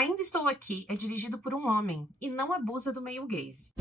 Ainda Estou Aqui é dirigido por um homem e não abusa do male gaze.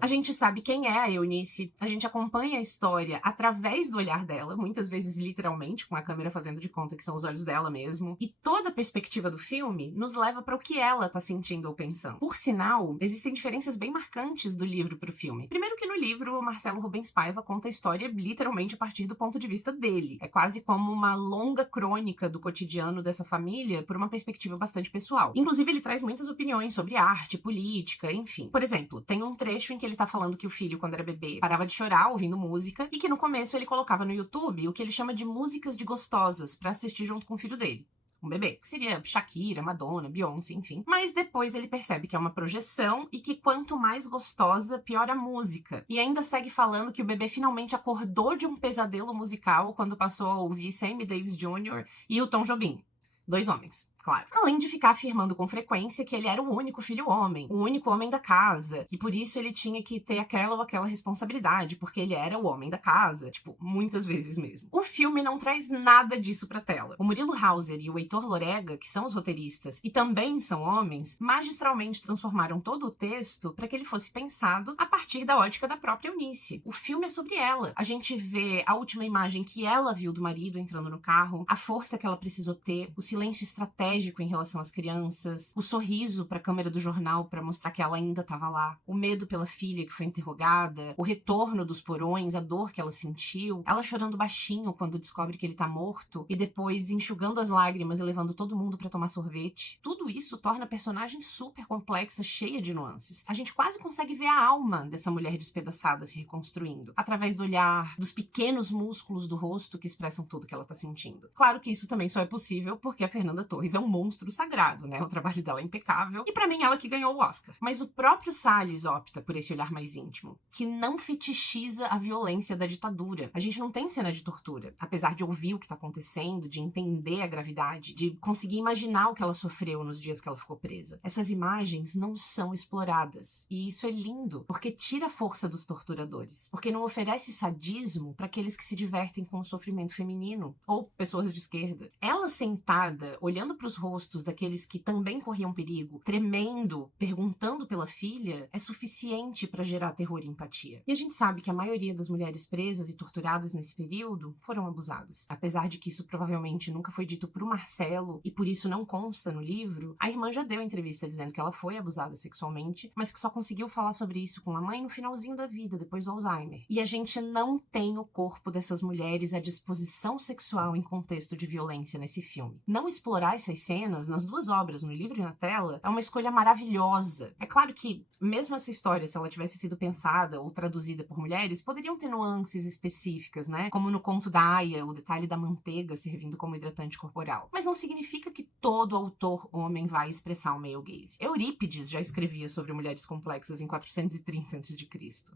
A gente sabe quem é a Eunice, a gente acompanha a história através do olhar dela, muitas vezes literalmente, com a câmera fazendo de conta que são os olhos dela mesmo, e toda a perspectiva do filme nos leva para o que ela tá sentindo ou pensando. Por sinal, existem diferenças bem marcantes do livro pro filme. Primeiro que no livro, o Marcelo Rubens Paiva conta a história literalmente a partir do ponto de vista dele. É quase como uma longa crônica do cotidiano dessa família por uma perspectiva bastante pessoal. Inclusive, ele traz muitas opiniões sobre arte, política, enfim. Por exemplo, tem um trecho em que ele tá falando que o filho, quando era bebê, parava de chorar ouvindo música e que no começo ele colocava no YouTube o que ele chama de músicas de gostosas pra assistir junto com o filho dele. Um bebê, que seria Shakira, Madonna, Beyoncé, enfim. Mas depois ele percebe que é uma projeção e que quanto mais gostosa, pior a música. E ainda segue falando que o bebê finalmente acordou de um pesadelo musical quando passou a ouvir Sammy Davis Jr. e o Tom Jobim. 2 homens, claro. Além de ficar afirmando com frequência que ele era o único filho homem, o único homem da casa, que por isso ele tinha que ter aquela ou aquela responsabilidade, porque ele era o homem da casa, tipo, muitas vezes mesmo. O filme não traz nada disso pra tela. O Murilo Hauser e o Heitor Lorega, que são os roteiristas e também são homens, magistralmente transformaram todo o texto para que ele fosse pensado a partir da ótica da própria Eunice. O filme é sobre ela. A gente vê a última imagem que ela viu do marido entrando no carro, a força que ela precisou ter, o silêncio estratégico em relação às crianças, o sorriso para a câmera do jornal para mostrar que ela ainda estava lá, o medo pela filha que foi interrogada, o retorno dos porões, a dor que ela sentiu, ela chorando baixinho quando descobre que ele tá morto e depois enxugando as lágrimas e levando todo mundo para tomar sorvete. Tudo isso torna a personagem super complexa, cheia de nuances. A gente quase consegue ver a alma dessa mulher despedaçada se reconstruindo, através do olhar, dos pequenos músculos do rosto que expressam tudo que ela tá sentindo. Claro que isso também só é possível porque a Fernanda Torres é um monstro sagrado, né? O trabalho dela é impecável. E pra mim, ela que ganhou o Oscar. Mas o próprio Salles opta por esse olhar mais íntimo, que não fetichiza a violência da ditadura. A gente não tem cena de tortura, apesar de ouvir o que tá acontecendo, de entender a gravidade, de conseguir imaginar o que ela sofreu nos dias que ela ficou presa. Essas imagens não são exploradas. E isso é lindo, porque tira a força dos torturadores. Porque não oferece sadismo para aqueles que se divertem com o sofrimento feminino, ou pessoas de esquerda. Ela sentada, olhando para os rostos daqueles que também corriam perigo, tremendo, perguntando pela filha, é suficiente para gerar terror e empatia. E a gente sabe que a maioria das mulheres presas e torturadas nesse período foram abusadas. Apesar de que isso provavelmente nunca foi dito pro Marcelo e por isso não consta no livro, a irmã já deu entrevista dizendo que ela foi abusada sexualmente, mas que só conseguiu falar sobre isso com a mãe no finalzinho da vida, depois do Alzheimer. E a gente não tem o corpo dessas mulheres à disposição sexual em contexto de violência nesse filme. Não explorar essas cenas nas 2 obras, no livro e na tela, é uma escolha maravilhosa. É claro que, mesmo essa história, se ela tivesse sido pensada ou traduzida por mulheres, poderiam ter nuances específicas, né? Como no conto da Aya, o detalhe da manteiga servindo como hidratante corporal. Mas não significa que todo autor homem vai expressar o male gaze. Eurípides já escrevia sobre mulheres complexas em 430 a.C.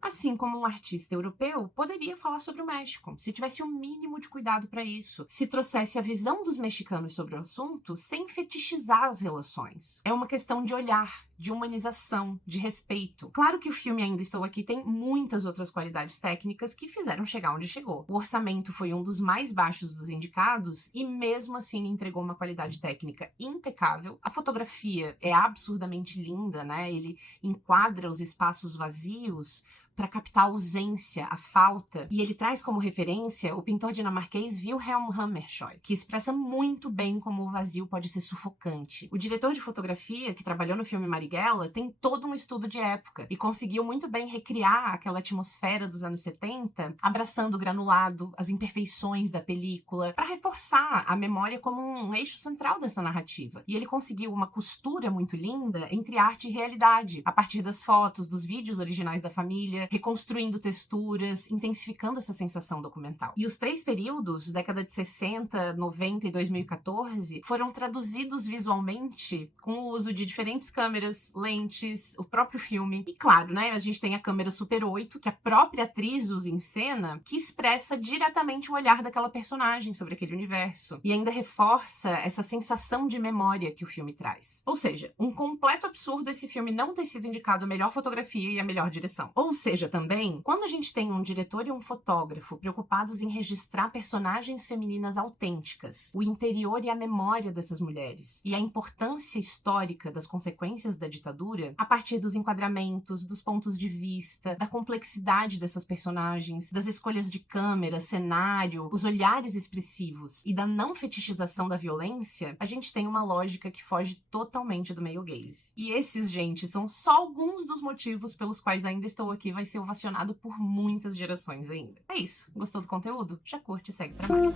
Assim como um artista europeu poderia falar sobre o México, se tivesse o mínimo de cuidado para isso, se trouxesse a visão dos mexicanos sobre o assunto sem fetichizar as relações. É uma questão de olhar, de humanização, de respeito. Claro que o filme Ainda Estou Aqui tem muitas outras qualidades técnicas que fizeram chegar onde chegou. O orçamento foi um dos mais baixos dos indicados e mesmo assim entregou uma qualidade técnica impecável. A fotografia é absurdamente linda, né? Ele enquadra os espaços vazios para captar a ausência, a falta. E ele traz como referência o pintor dinamarquês Wilhelm Hammershøi, que expressa muito bem como o vazio pode ser sufocante. O diretor de fotografia, que trabalhou no filme Marighella, tem todo um estudo de época e conseguiu muito bem recriar aquela atmosfera dos anos 70, abraçando o granulado, as imperfeições da película, para reforçar a memória como um eixo central dessa narrativa. E ele conseguiu uma costura muito linda entre arte e realidade, a partir das fotos, dos vídeos originais da família, reconstruindo texturas, intensificando essa sensação documental. E os 3 períodos, década de 60, 90 e 2014, foram traduzidos visualmente com o uso de diferentes câmeras, lentes, o próprio filme. E claro, né, a gente tem a câmera Super 8, que a própria atriz usa em cena, que expressa diretamente o olhar daquela personagem sobre aquele universo. E ainda reforça essa sensação de memória que o filme traz. Ou seja, um completo absurdo esse filme não ter sido indicado a melhor fotografia e a melhor direção. Ou seja, seja, também, quando a gente tem um diretor e um fotógrafo preocupados em registrar personagens femininas autênticas, o interior e a memória dessas mulheres, e a importância histórica das consequências da ditadura, a partir dos enquadramentos, dos pontos de vista, da complexidade dessas personagens, das escolhas de câmera, cenário, os olhares expressivos e da não fetichização da violência, a gente tem uma lógica que foge totalmente do male gaze. E esses, gente, são só alguns dos motivos pelos quais Ainda Estou Aqui vai ser ovacionado por muitas gerações ainda. É isso. Gostou do conteúdo? Já curte e segue pra mais.